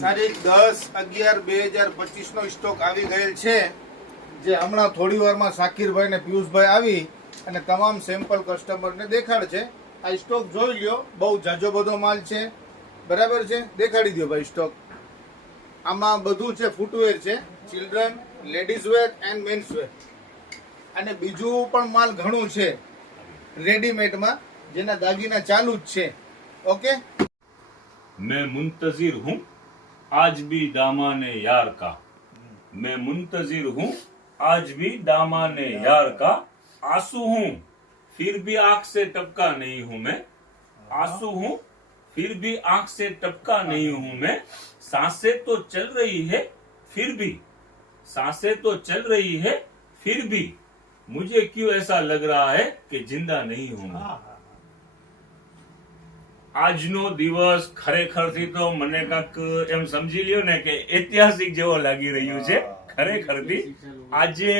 તારીખ 10/11/2025 નો સ્ટોક આવી ગયેલ છે, જે હમણાં થોડી વારમાં સાકીરભાઈ ને પિયુષભાઈ આવી અને તમામ સેમ્પલ કસ્ટમરને દેખાડ છે. આ સ્ટોક જોઈ લ્યો, બહુ જાજો બધો માલ છે, બરાબર છે. દેખાડી દો ભાઈ સ્ટોક. આમાં બધું છે, ફૂટવેર છે, children, ladies wear and men's wear, અને બીજું પણ માલ ઘણું છે રેડીમેડમાં, જેના દાગીના ચાલુ જ છે. ઓકે, मैं मुंतजिर हूँ आज भी दामाने यार का, मैं मुंतजिर हूँ आज भी दामाने यार का, आंसू हूँ फिर भी आंख से टपका नहीं हूँ मैं, आंसू हूँ फिर भी आंख से टपका नहीं हूँ मैं, सांसें तो चल रही है फिर भी, सांसें तो चल रही है फिर भी मुझे क्यों ऐसा लग रहा है कि जिंदा नहीं हूँ मैं. આજનો દિવસ ખરેખરથી તો મને કાંક એમ સમજી લ્યો ને કે ઐતિહાસિક જેવો લાગી રહ્યું છે. ખરેખરથી આજે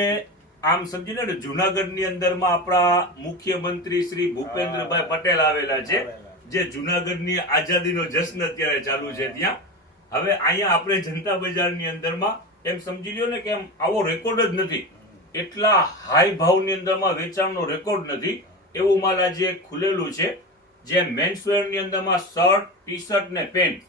આમ સમજી લો ને, જુનાગઢની અંદરમાં આપણા મુખ્યમંત્રી શ્રી ભૂપેન્દ્રભાઈ પટેલ આવેલા છે, જે જુનાગઢની આઝાદીનો જશ્ન અત્યારે ચાલુ છે ત્યાં. હવે અહીંયા આપણે જનતા બજારની અંદરમાં એમ સમજી લ્યો ને કે એમ આવો રેકોર્ડ જ નથી, એટલા હાઈ ભાવની અંદરમાં વેચાણનો રેકોર્ડ નથી એવું માલ આજે ખુલેલું છે. જે મેન્સવેર ની અંદરમાં શર્ટ, ટી શર્ટ ને પેન્ટ,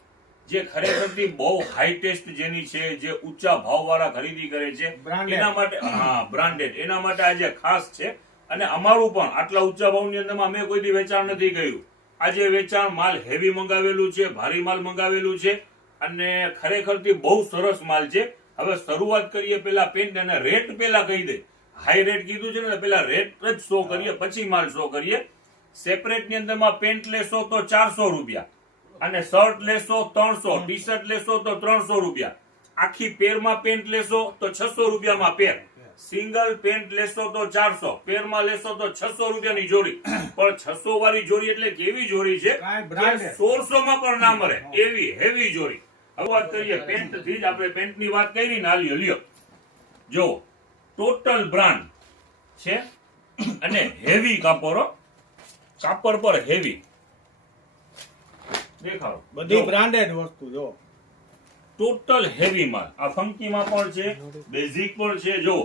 જે ખરેખરથી બહુ હાઈ ટેસ્ટ જેની છે, જે ઊંચા ભાવ વાળા ખરીદી કરે છે એના માટે, હા બ્રાન્ડેડ, એના માટે આજે ખાસ છે. અને અમારું પણ આટલા ઊંચા ભાવની અંદરમાં અમે કોઈ દી વેચાણ નથી કર્યું. આજે વેચાણ માલ હેવી મંગાવેલું છે, ભારી માલ મંગાવેલું છે, અને ખરેખરથી બહુ સરસ માલ છે. હવે શરૂઆત કરીએ પેલા પેન્ટ, અને રેટ પેલા કહી દે. હાઈ રેટ કીધું છે ને, પેલા રેટ જ શો કરીએ, પછી માલ શો કરીએ. સેપરેટ ની અંદરમાં પેન્ટ લેશો તો 400 રૂપિયા, અને શર્ટ લેશો 300, ટી શર્ટ લેશો તો 300 રૂપિયા, આખી પેરમાં પેન્ટ લેશો તો 600 રૂપિયામાં પેર, સિંગલ પેન્ટ લેશો તો 400, પેરમાં લેશો તો 600 રૂપિયાની જોડી. પણ 600 વાળી જોડી એટલે કેવી જોડી છે કે 1600 માં પણ ના મળે એવી હેવી જોડી. હવે વાત કરીએ પેન્ટ થી જ, આપણે પેન્ટ ની વાત કરી ના, લ્યો જો ટોટલ બ્રાન્ડ છે, અને હેવી કાપડ, કાપડ પર હેવી દેખાડો, બધી બ્રાન્ડેડ વસ્તુ જો ટોટલ હેવી માલ. આ ફંકી માં પણ છે, બેઝિક પણ છે, જો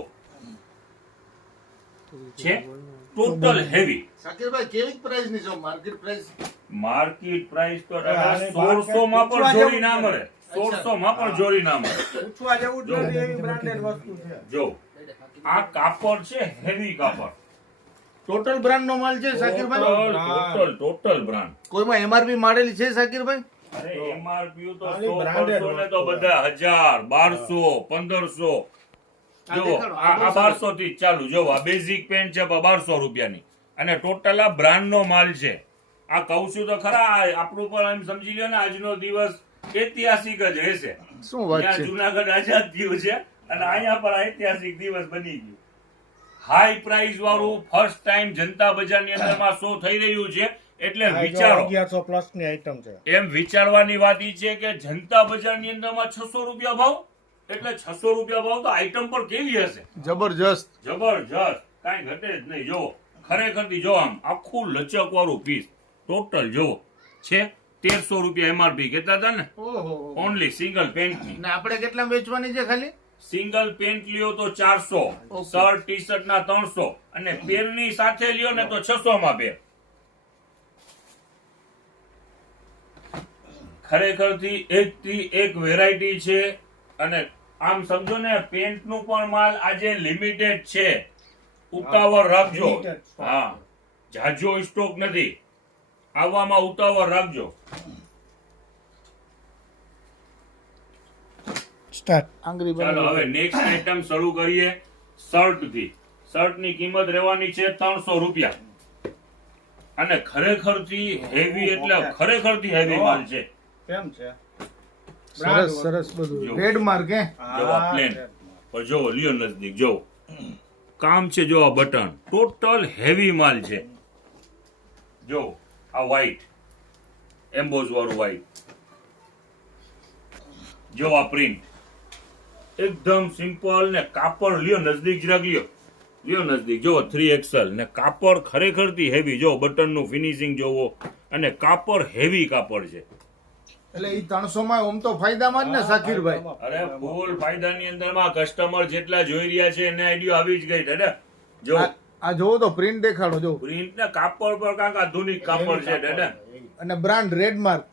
છે ટોટલ હેવી. સાકીરભાઈ કેવી પ્રાઇસ ની છો? માર્કેટ પ્રાઇસ, માર્કેટ પ્રાઇસ તો 1600 માં પણ જોડી ના મળે, 1600 માં પણ જોડી ના મળે. પૂછવા જેવું જ નથી, એવી બ્રાન્ડેડ વસ્તુ છે. જો આ કાપડ છે, હેવી કાપડ, ટોટલ બ્રાન્ડ નો માલ છે સાકીરભાઈ. Total brand. કોઈમાં એમઆરપી મારેલી છે સાકીરભાઈ? અરે એમઆરપી તો 100 ને તો બધા 1000, 1200, 1500. જો આ 1200 થી ચાલુ. જો આ બેઝિક પેન્ટ છે 1200 રૂપિયાની, અને ટોટલ આ બ્રાન્ડ નો માલ છે. આ કહું છું તો ખરા, આપણું પણ એમ સમજી લ્યો ને, આજનો દિવસ ઐતિહાસિક જ રહેશે. શું વાત છે? જુનાગઢ આઝાદ થયું છે, અને અહીંયા પણ ઐતિહાસિક દિવસ બની ગયું. હાઈ પ્રાઇસ વાળું ફર્સ્ટ ટાઈમ જનતા બજારની અંદરમાં શો થઈ રહ્યું છે, એટલે વિચારો 1100 પ્લસ ની આઈટમ છે. એમ વિચારવાની વાત ઈ છે કે જનતા બજારની અંદરમાં 600 રૂપિયા ભાવ, એટલે 600 રૂપિયા ભાવ તો આઈટમ પર કેવી હશે? જબરજસ્ત, જબરજસ્ત, કાંઈ ઘટે જ નહીં. જો ખરેખરથી જો આમ આખું લચક વાળું પીસ ટોટલ જો છે 1300 રૂપિયા એમઆરપી કહેતા હતા ને, ઓનલી સિંગલ પેન્ટ ની. ને આપણે કેટલા વેચવાની છે? ખાલી સિંગલ પેન્ટ લ્યો તો 400, શર્ટ ટી શર્ટ ના 300, અને પેરની સાથે લ્યો ને તો 600 માં પેર. ખરેખરથી એક થી એક વેરાયટી છે, અને આમ સમજો ને પેન્ટ નું પણ માલ આજે લિમિટેડ છે, ઉતાવળ રાખજો. હા, જાજો સ્ટોક નથી, આવવામાં ઉતાવળ રાખજો. ચાલો હવે નેક્સ્ટ આઈટમ શરૂ કરીએ શર્ટ થી. શર્ટ ની કિંમત રહેવાની છે 300 રૂપિયા, અને ખરેખરથી હેવી, એટલે ખરેખરથી હેવી માલ છે. કેમ છે? સરસ સરસ બધું રેડ માર્ક હે. જો આ પ્લેન પર જો લ્યો નજદીક, જો કામ છે, જો આ બટન, ટોટલ હેવી માલ છે. જો આ વ્હાઈટ એમ્બોઝ વાળું વ્હાઈટ, જો આ પ્રિન્ટ એકદમ સિમ્પલ, ને કાપડ લ્યો નજદીક, જરાક લ્યો નજદીક, જો 3XL, ને કાપડ ખરેખરથી હેવી. જો બટન નું ફિનિશિંગ જોવો, અને કાપડ હેવી કાપડ છે. એટલે ઈ 300 માં ઓમ તો ફાયદામાં જ ને શાકિરભાઈ. અરે ફૂલ ફાયદાની અંદરમાં કસ્ટમર જેટલા જોઈ રહ્યા છે એને આઈડિયો આવી જ ગઈ દાદા. જો આ જોવો તો પ્રિન્ટ દેખાડો જો, પ્રિન્ટ ના કાપડ પર કાંક આધુનિક કાપડ છે દાદા. અને બ્રાન્ડ રેડ માર્ક.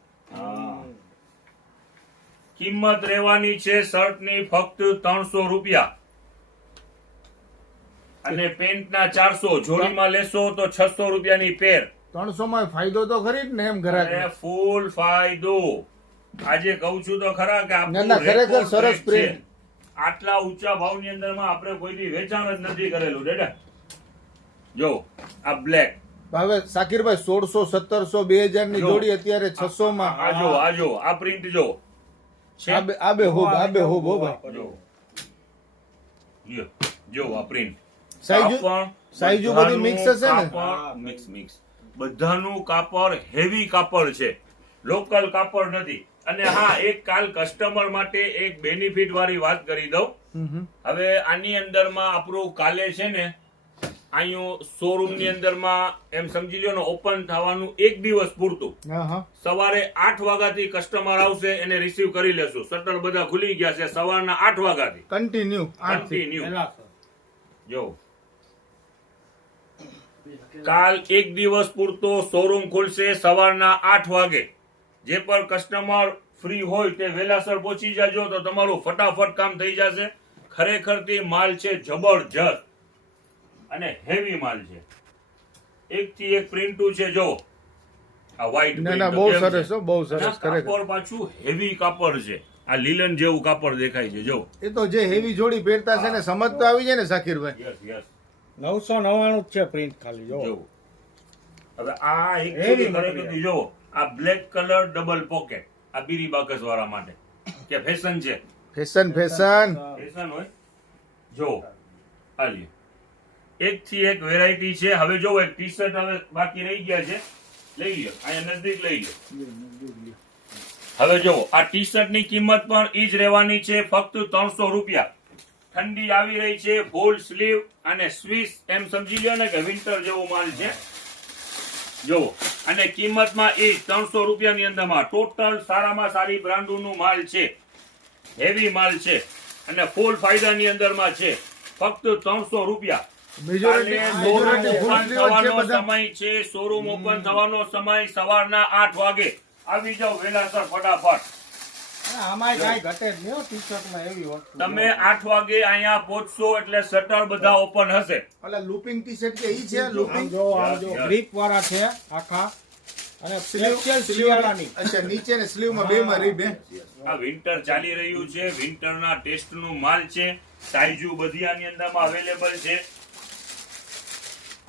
કિંમત રહેવાની છે શર્ટની ફક્ત 300 રૂપિયા અને પેન્ટના 400. જોડીમાં લેશો તો 600 રૂપિયાની પેર. 300 માં ફાયદો તો ખરી જ ને એમ ઘરાક. અરે ફૂલ ફાયદો. આજે કહું છું તો ખરા કે ના, આપણું ના, ખરેખર રેકોર્ડ સરસ પ્રિન્ટ છે. પ્રિન્ટ. આટલા ઊંચા ભાવની અંદરમાં આપણે કોઈથી વેચાણ જ નથી કરેલું દાદા. જો આ બ્લેક. હવે શાકિરભાઈ 1600 1700 2000 ની જો. જોડી અત્યારે 600 માં. આ જો આ પ્રિન્ટ જો છે. આ બે હોબ હો ભાઈ. જો લ્યો, જો આ પ્રિન્ટ. સાઈઝ સાઈઝ બધી મિક્સ હશે ને? મિક્સ બધાનું કાપડ હેવી કાપડ છે, લોકલ કાપડ નથી. અને હા, એક કાલ કસ્ટમર માટે એક બેનિફિટ વાળી વાત કરી દઉં. હવે આની અંદરમાં આપણું કાલે છે ને અહીંયા શોરૂમ ની અંદરમાં એમ સમજી લ્યો ને ઓપન થવાનું એક દિવસ પૂરતું. હા હા. સવારે 8 વાગ્યાથી કસ્ટમર આવશે, એને રિસીવ કરી લેશું. શટર બધા ખુલી ગયા છે સવારના 8 વાગ્યાથી કન્ટિન્યુ 8 થી. કન્ટિન્યુ. જો કાલ એક દિવસ પૂરતો શોરૂમ ખુલશે સવારના 8 વાગે. જે પર કસ્ટમર ફ્રી હોય તે વેલાસર પહોંચી જાજો તો તમારું ફટાફટ કામ થઈ જશે. ખરેખર તે માલ છે જબરજસ્ત અને હેવી માલ છે. એક થી એક પ્રિન્ટુ છે. જો આ વ્હાઈટ ના ના બહુ સરસ હો, બહુ સરસ ખરેખર. કાપડ પાછું હેવી કાપડ છે. આ લીલન જેવું કાપડ દેખાય છે. જો એ તો જે હેવી જોડી પહેરતા છે ને સમજ તો આવી જાય ને શાકિરભાઈ. Yes yes. 999 જ છે પ્રિન્ટ ખાલી જો. જો હવે આ એક Heavy ખરેખર material. જો આ બ્લેક કલર ડબલ પોકેટ આ બીરી બાકસ વાળા માટે કે ફેશન છે. ફેશન ફેશન હોય. જો આ લ્યો, એક થી એક વેરાયટી છે. હવે જો એક ટી શર્ટ હવે બાકી રહી ગયા છે, લઈ લ્યો. અહીંયા નજદીક લઈ લ્યો. હવે જો આ ટી શર્ટ ની કિંમત પણ ઈ જ રહેવાની છે, ફક્ત 300 રૂપિયા. ઠંડી આવી રહી છે, ફૂલ સ્લીવ અને સ્વીસ એમ સમજી લ્યો ને કે વિન્ટર જેવો માલ છે. જો અને કિંમતમાં એ 300 રૂપિયાની અંદરમાં ટોટલ સારામાં સારી બ્રાન્ડનું માલ છે, હેવી માલ છે અને ફૂલ ફાયદાની અંદરમાં છે. ફક્ત 300 રૂપિયા. સમય છે શોરૂમ ઓપન થવાનો સમય સવારના 8 વાગે. આવી જાવ વેલાસર ફટાફટ. આમાં કાંઈ ઘટે જ નહીં ટી શર્ટમાં એવી વસ્તુ. તમે 8 વાગે અહીંયા પહોંચશો એટલે શટર બધા ઓપન હશે. ઓલા લૂપિંગ ટી શર્ટ કે ઈ છે લૂપિંગ. આમ જો ગ્રીપ વાળા છે આખા અને સ્પેશિયલ શિયાળાની. અચ્છા, નીચે ને સ્લીવ માં બે માં રીબ હે. આ વિન્ટર ચાલી રહ્યું છે, વિન્ટરના ટેસ્ટનું માલ છે. સાઈઝુ બધી આની અંદરમાં અવેલેબલ છે.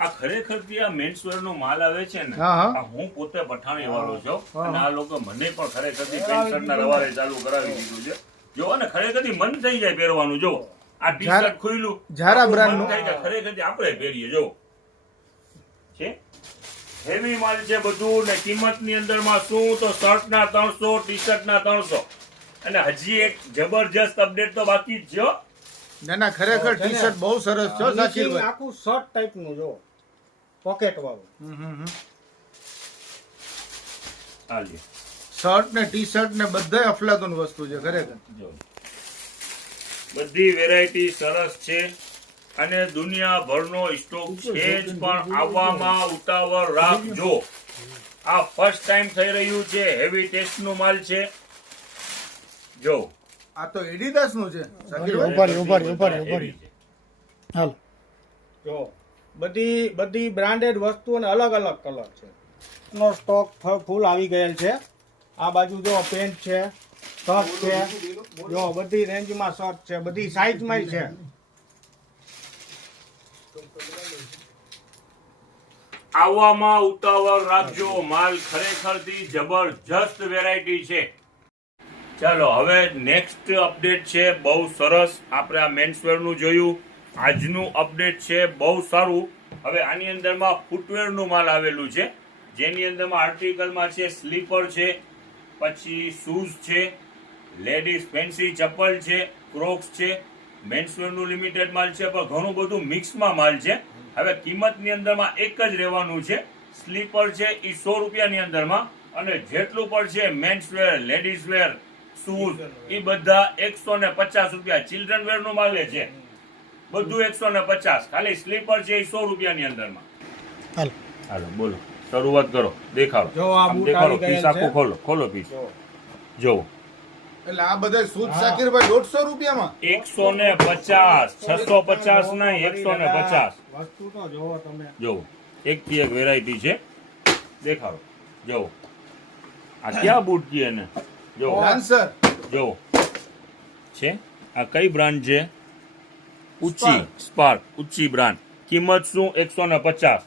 આ ખરેખર આ મેન્સવેર નો માલ આવે છે ને, હા, હા. આ હું પોતે પઠાણી વાળો છું અને આ લોકો મને પણ ખરેખર પેન્ટ ના રવાડે ચાલુ કરાવી દીધું છે. જો ને ખરેખર મન થઈ જાય પહેરવાનું. જો આ ટી શર્ટ ખુલ્લું ઝારા બ્રાન્ડ નું. ખરેખર આપણે પહેરીએ. જો છે હેવી માલ છે બધું ને કિંમત ની અંદરમાં શું તો શર્ટ ના 300, ટી શર્ટ ના 300 અને હજી એક જબરજસ્ત અપડેટ તો બાકી જ છે. ના ના ખરેખર ટી શર્ટ બહુ સરસ છે શાકિરભાઈ. આખું શર્ટ ટાઈપ નું જો પોકેટ વાળું. શર્ટ ને ટી શર્ટ ને બધાય અફલાતુન વસ્તુ છે ખરેખર. જો બધી વેરાયટી સરસ છે અને દુનિયાભરનો સ્ટોક છે જ, પણ આવવામાં ઉતાવળ રાખજો. આ ફર્સ્ટ ટાઈમ થઈ રહ્યું છે. હેવી ટેસ્ટ નું માલ છે. જો આ તો એડિડાસ નું છે ઉભારી. હેવી છે. હાલ જો બધી બ્રાન્ડેડ વસ્તુ અને અલગ અલગ કલર છે. નો સ્ટોક ફૂલ આવી ગયેલ છે. આ બાજુ જો પેન્ટ છે, શર્ટ છે, જો બધી રેન્જમાં શર્ટ છે, બધી સાઈઝમાં છે. આવવામાં ઉતાવળ રાખજો. માલ ખરેખરથી જબરજસ્ત વેરાયટી છે. ચાલો હવે નેક્સ્ટ અપડેટ છે બહુ સરસ. આપણે આ મેન્સવેર નું જોયું, આજનું અપડેટ છે બહુ સારું. હવે આની અંદરમાં ફૂટવેર નું માલ આવેલું છે, જેની અંદરમાં આર્ટિકલમાં છે સ્લીપર છે, પછી શૂઝ છે, લેડીઝ ફેન્સી ચપ્પલ છે, ક્રોક્સ છે. મેન્સવેર નું લિમિટેડ માલ છે પણ ઘણું બધું મિક્સમાં માલ છે. હવે કિંમતની અંદરમાં એક જ રહેવાનું છે. સ્લીપર છે એ 100 રૂપિયાની અંદરમાં અને જેટલું પણ છે men's wear, ladies wear, shoes એ બધા 150 રૂપિયા. ચિલ્ડ્રન વેર નું માલ છે બધું 150. ખાલી સ્લીપર છે એ 100 રૂપિયાની અંદરમાં. હાલો બોલો, શરૂઆત કરો, દેખાડો. જો આ આમ બૂટ દેખાડો, આવી પીસ ગયેલ આખું છે. ખોલો, ખોલો પીસ જો. જો. એટલે આ બધા શુદ્ધ શાકીરભાઈ 150 રૂપિયામાં 150, 650 નહીં, 150. વસ્તુ તો જોવો તમે. જો એક થી એક વેરાયટી છે, દેખાડો. જો આ ક્યાં બૂટ છે એને જો લાન્સર જો છે. આ કઈ બ્રાન્ડ છે? ઉચ્ચી સ્પાર્ક, ઉચ્ચી બ્રાન્ડ. કિંમત શું? 150.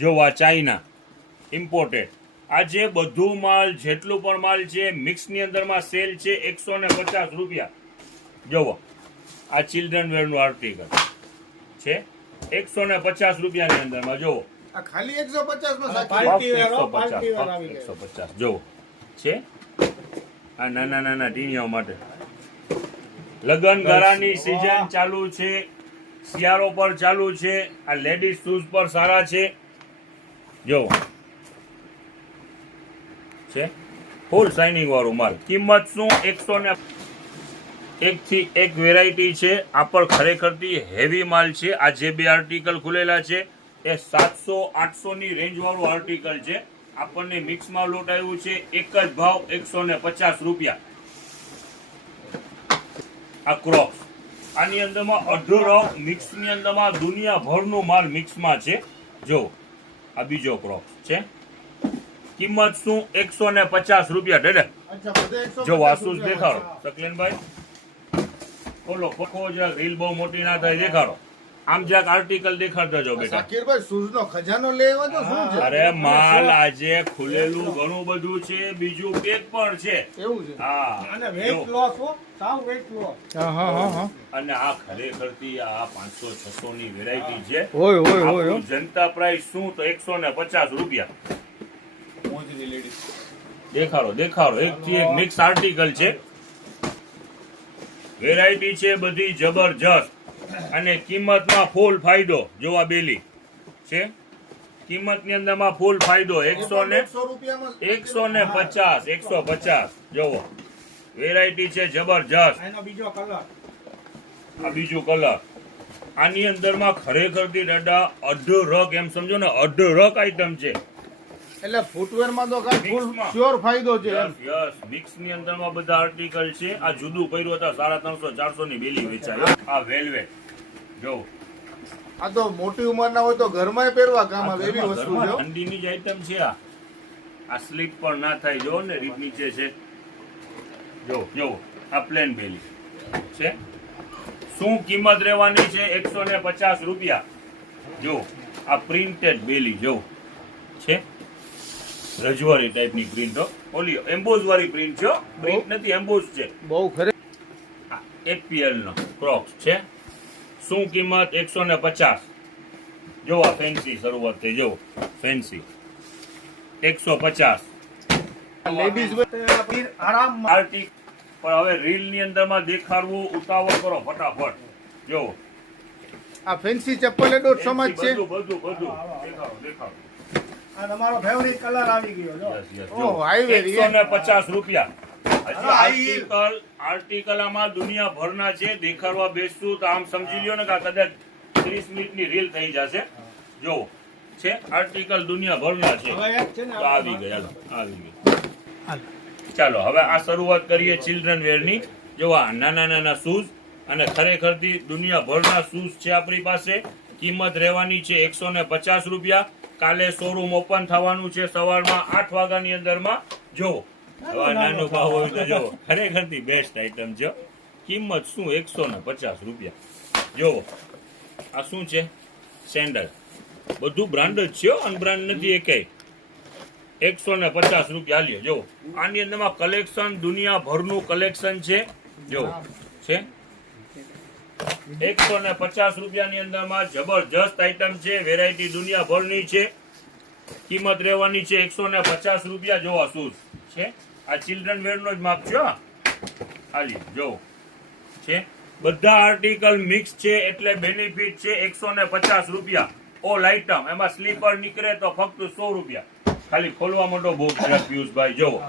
જો આ ચાઇના ઇમ્પોર્ટેડ. આજે બધું માલ, જેટલું પણ માલ છે મિક્સ ની અંદરમાં સેલ છે 150 રૂપિયા. જોવો આ ચિલ્ડ્રન વેર નું આર્ટિકલ છે 150 રૂપિયાની અંદરમાં. જોવો આ ખાલી 150 માં હા, શાકીર પાર્ટી વેર, 150, પાર્ટી વેર આવી ગઈ. 150. જોવો છે આ નાના નાના ટીણીઓ માટે. લગન ગાળાની સીઝન ચાલુ છે, શિયાળો પર ચાલુ છે. આ લેડીઝ શૂઝ પર સારા છે. જો છે ફૂલ શાઇનિંગ વાળું માલ. કિંમત શું? 100 એક થી એક વેરાયટી છે. આ પર ખરેખરથી હેવી માલ છે. આ જે બે આર્ટિકલ ખુલેલા છે એ 700-800 ની રેન્જ વાળું આર્ટિકલ છે. આપણને મિક્સમાં લોટ આવ્યું છે, એક જ ભાવ 150 રૂપિયા. આ ક્રોક્સ આની અંદરમાં અઢળક મિક્સની અંદરમાં દુનિયાભરનું માલ મિક્સમાં છે. જો આ બીજો ક્રોક્સ છે. કિંમત શું? 150 રૂપિયા. ડેડે અચ્છા બધા 150 જો વાસુસ રૂપિયામાં. દેખાડો સકલેનભાઈ. ખોલો ખોખો જરાક રીલ બહુ મોટી ના થાય, દેખાડો. આમ જરાક આર્ટિકલ દેખાડતા જાઓ બેટા. શાકીરભાઈ શૂઝ નો ખજાનો લેવા તો શું છે? અરે માલ આજે ખુલેલું ઘણું બધું છે, બીજું પેક પણ છે. એવું છે હા અને જો. વેઇટ લોસ હો, સાવ વેઇટ લોસ. અને આ ખરેખરથી આ 500-600 ની વેરાયટી છે. હોય આપણું જનતા પ્રાઇસ શું? તો 150 રૂપિયા. દેખાડો દેખાડો. એક થી એક મિક્સ આર્ટિકલ છે, વેરાયટી છે બધી જબરજસ્ત. અને કિંમતમાં ફૂલ ફાયદો. જોવા બેલી છે, કિંમતની અંદરમાં ફૂલ ફાયદો. 150 રૂપિયામાં 150. જોવો વેરાયટી છે જબરજસ્ત. એનો બીજો કલર. આ બીજું કલર. આની અંદરમાં ખરેખરથી દાદા અઢળક, એમ સમજો ને અઢળક આઈટમ છે. એટલે ફૂટવેર માં તો કાંઈ ફૂલ મિક્સમાં. પ્યોર ફાયદો છે એમ. યસ મિક્સ ની અંદરમાં બધા આર્ટિકલ છે. આ જુદું કર્યું હતા 350-400 ની બેલી વેચાય. આ વેલ્વેટ જો આ તો મોટી ઉંમરના હોય તો ઘરમાં પહેરવા કામ આવે એવી વસ્તુ છે હો. ઠંડીની જ આઈટમ છે. આ સ્લીપ પણ ના થાય. જો ને રીત નીચે છે. જો જો આ પ્લેન બેલી છે. શું કિંમત રહેવાની છે? 150 રૂપિયા. જો આ પ્રિન્ટેડ બેલી જો છે, રજવાડી ટાઈપની પ્રિન્ટ. ઓલી એમ્બોઝ વાળી પ્રિન્ટ છે, પ્રિન્ટ નથી, એમ્બોઝ છે. બહુ ખરે FPL નો ક્રોક્સ છે. શું કિંમત? 150. જો આ ફેન્સી શરૂઆત થઈ. જો ફેન્સી 150. લેડીઝ આરામ આર્ટિક પણ હવે રીલ ની અંદરમાં દેખાડવું, ઉતાવળ કરો ફટાફટ. જો આ ફેન્સી ચપ્પલ એ 150 માં જ છે. બધું દેખાડો દેખાડો. આ તમારો ફેવરિટ કલર આવી ગયો જો. Yes, yes, ઓહ, જો. હાઈવે રી. 150 રૂપિયા. હજી હાઈ. આર્ટિકલ આમાં દુનિયાભરના છે. દેખાડવા બેસતું તો આમ સમજી લ્યો ને કે આ કદાચ 30 મિનિટની રીલ થઈ જશે. જો છે આર્ટિકલ દુનિયાભરના છે. હવે એક છે ને તો આવી ગયા, આવી ગયા. ચાલો હવે આ શરૂઆત કરીએ ચિલ્ડ્રન વેર ની. જો આ નાના નાના શૂઝ અને ખરેખરથી દુનિયાભરના શૂઝ છે આપણી પાસે. કિંમત રહેવાની છે 150 રૂપિયા. કાલે શોરૂમ ઓપન થવાનું છે સવારમાં 8 વાગ્યાની અંદરમાં. જો હવે નાનો ભાવ હોય તો જો ખરેખરથી બેસ્ટ આઈટમ છે. કિંમત શું? 150 રૂપિયા. જો આ શું છે? સેન્ડલ. બધું બ્રાન્ડ જ છે, અનબ્રાન્ડ નથી એકેય. 150 રૂપિયા લ્યો. જો આની અંદરમાં કલેક્શન, દુનિયાભરનું કલેક્શન છે. જો છે 150 રૂપિયાની અંદરમાં જબરજસ્ત આઈટમ છે. વેરાયટી દુનિયાભરની છે. કિંમત રહેવાની છે 150 રૂપિયા. જોવા શૂઝ છે. આ ચિલ્ડ્રન વેર નો જ માપ છે. હાલી જો છે, બધા આર્ટિકલ મિક્સ છે એટલે બેનિફિટ છે 150 રૂપિયા. All item. એમાં સ્લીપર નીકળે તો ફક્ત 100 રૂપિયા. ખાલી ખોલવા માંડો બહુ પિયુષભાઈ જોવો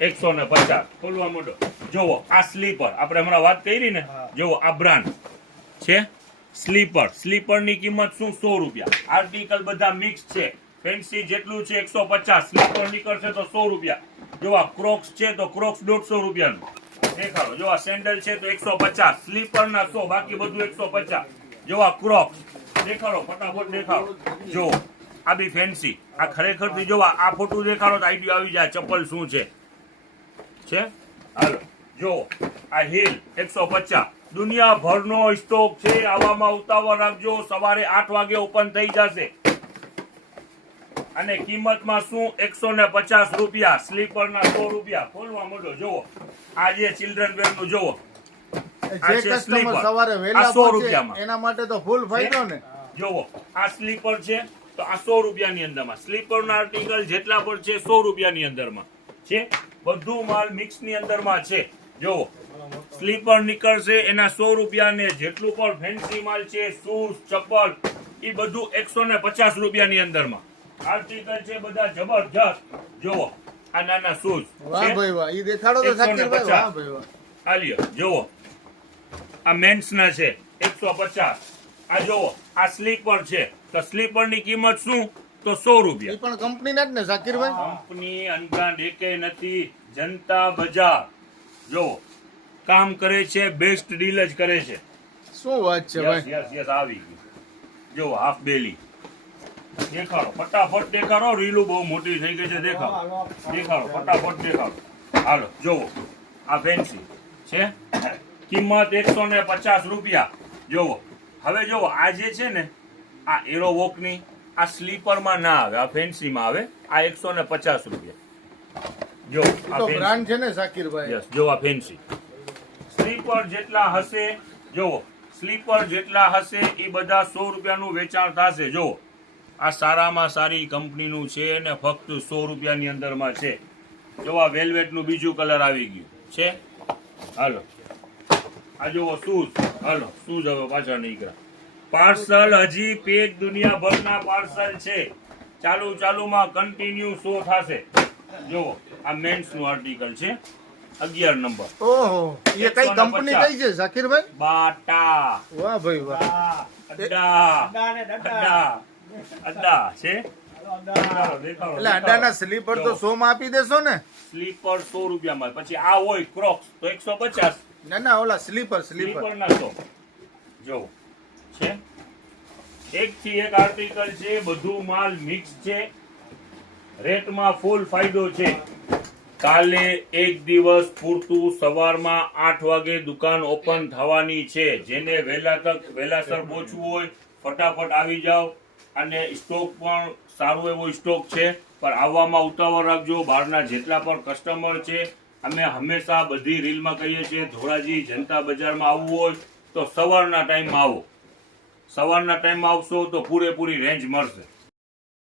150 ખોલવા માંડો જોવો આ સ્લીપર આપણે હમણાં વાત કરી ને જોવો આ બ્રાન્ડ છે સ્લીપર ની કિંમત શું 100 રૂપિયા આર્ટિકલ બધા મિક્સ છે ફેન્સી જેટલું છે 150 સ્લીપર નીકળશે તો 100 રૂપિયા જો આ ક્રોક્સ છે તો ક્રોક્સ 150 રૂપિયાનું દેખાડો જો આ સેન્ડલ છે તો 150 સ્લીપર ના 100 બાકી બધું 150 જો આ ક્રોક્સ દેખાડો ફટાફટ દેખાડો જો આ બી ફેન્સી આ ખરેખર થી જો આ ફોટો દેખાડો તો આઈડિયા આવી જાય ચપ્પલ શું છે હાલો જો આ હીલ 150 દુનિયાભરનો સ્ટોક છે આવામાં ઉતાવળ રાખજો સવારે 8 વાગે ઓપન થઈ જશે અને કિંમતમાં શું 150 રૂપિયા સ્લીપર ના 100 રૂપિયા ખોલવા માંડો જોવો આ જે ચિલ્ડ્રન વેર નું જોવો જે કસ્ટમર સવારે વહેલા પહોંચે એના માટે તો ફૂલ ફાયદો ને જોવો આ સ્લીપર છે તો આ 100 રૂપિયાની અંદરમાં સ્લીપર ના આર્ટિકલ જેટલા પણ છે 100 રૂપિયાની અંદરમાં છે બધું માલ મિક્સ ની અંદરમાં છે જોવો સ્લીપર નીકળશે એના 100 રૂપિયા ને જેટલું પણ ફેન્સી માલ છે શૂઝ ચપ્પલ એ બધું 150 રૂપિયાની અંદરમાં આર્ટિકલ છે બધા જબરજસ્ત જોવો આ નાના શૂઝ વાહ ભાઈ વાહ ઈ દેખાડો તો સાકીરભાઈ વાહ ભાઈ વાહ આ લ્યો જોવો આ મેન્સ ના છે 150 આ જોવો આ સ્લીપર છે તો સ્લીપર ની કિંમત શું તો 100 રૂપિયા ઈ પણ કંપની ના જ ને સાકીરભાઈ કંપની અનબ્રાન્ડ એકે નથી જનતા બજાર જોવો કામ કરે છે બેસ્ટ ડીલ જ કરે છે શું વાત છે ભાઈ યસ આવી ગયું જો હાફ બેલી દેખાડો ફટાફટ દેખાડો રીલું બહુ મોટી થઈ ગઈ છે દેખાડો ફટાફટ દેખાડો હાલો જોવો આ ફેન્સી છે કિંમત 150 રૂપિયા જોવો હવે જોવો આ જે છે ને આ એરો વોક ની આ સ્લીપર માં ના આવે આ ફેન્સી માં આવે આ 150 રૂપિયા જો આ તો બ્રાન્ડ છે ને સાકીરભાઈ યસ જો આ ફેન્સી સ્લીપર જેટલા હશે જોવો સ્લીપર જેટલા હશે એ બધા 100 રૂપિયાનું વેચાણ થશે જો આ સારામાં સારી કંપનીનું છે ને ફક્ત 100 રૂપિયાની અંદરમાં છે જો આ વેલ્વેટનું બીજું કલર આવી ગયું છે હાલો આ જોવો શૂઝ હાલો શૂઝ હવે પાછા નીકળ્યા પાર્સલ હજી પેક દુનિયાભરના પાર્સલ છે ચાલુમાં કન્ટિન્યુ શો થશે જોવો આ મેન્સ નું આર્ટિકલ છે 11 નંબર ઓહો એ કઈ કંપની કઈ છે સાકીરભાઈ બાટા વાહ ભાઈ વાહ અડ્ડા છે એટલે અડાના સ્લીપર તો 100 માં આપી દેશો ને સ્લીપર 100 રૂપિયામાં પછી આ હોય ક્રોક્સ તો 150 ના ઓલા સ્લીપર ના 100 જો છે એક થી એક આર્ટિકલ છે બધું માલ મિક્સ છે રેટમાં ફૂલ ફાયદો છે કાલે એક દિવસ પૂરતું સવારમાં 8 વાગે દુકાન ઓપન થવાની છે જેને વહેલાસર પહોંચવું હોય ફટાફટ આવી જાઓ અને સ્ટોક પણ સારો એવો સ્ટોક છે પણ આવવામાં ઉતાવળ રાખજો બહારના જેટલા પણ કસ્ટમર છે અમે હંમેશા બધી રીલમાં કહીએ છીએ ધોરાજી જનતા બજારમાં આવવું હોય તો સવારના ટાઈમમાં આવો સવારના ટાઈમમાં આવશો તો પૂરેપૂરી રેન્જ મળશે